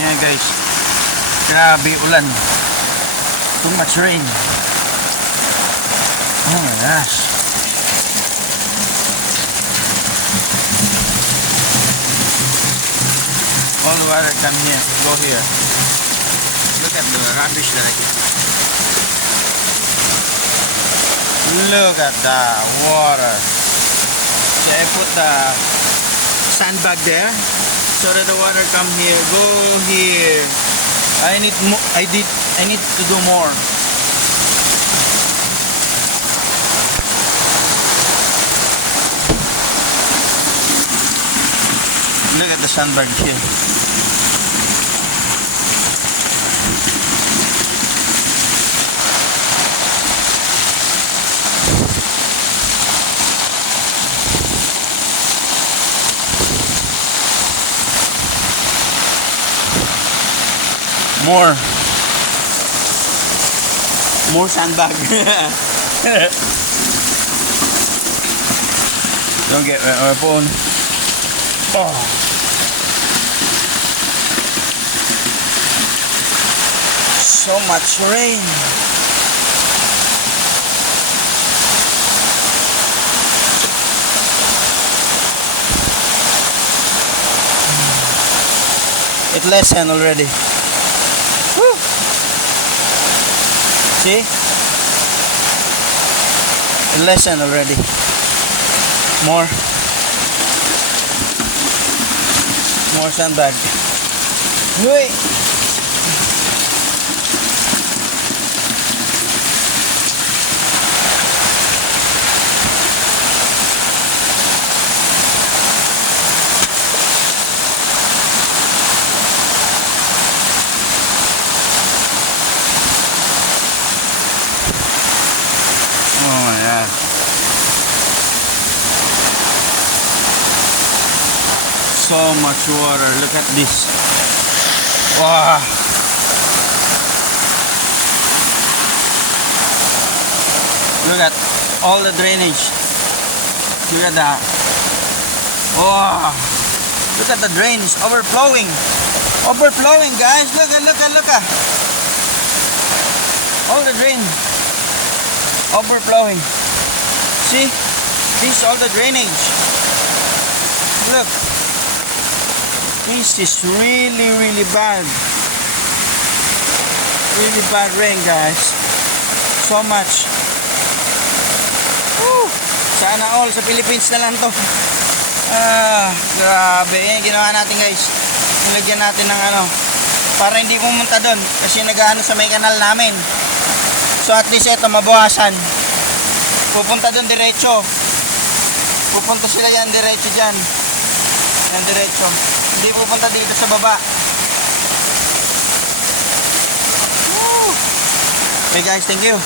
Ayan guys, grabe ulan, too much rain. Oh my gosh. All the water come here, go here. Look at the rubbish that I get. Look at the water. So I put the sandbag there so that the water come here, go here. I need to do more. Look at the sandbag here. More sandbag. Don't get wet on my phone. Oh. So much rain. It lessened already. Woo. See? It lessened already. More sandbag. Wait. Oh my God. So much water. Look at this. Wow. Look at all the drainage. Look at that. Wow. Look at the drains overflowing. Overflowing, guys. Look at. All the drain overflowing. See? This is all the drainage. Look. This is really bad. Really bad rain, guys. So much. Woo! Sana all sa Philippines na lang to. Grabe. Yan ginawa natin, guys. Nilagyan natin ng para hindi pumunta doon kasi nag-ano sa may kanal namin. So at least ito mabawasan. Pupunta doon diretso. Pupunta sila yan diretso dyan. Yan diretso. Hindi pupunta dito sa baba. Woo! Okay guys, thank you.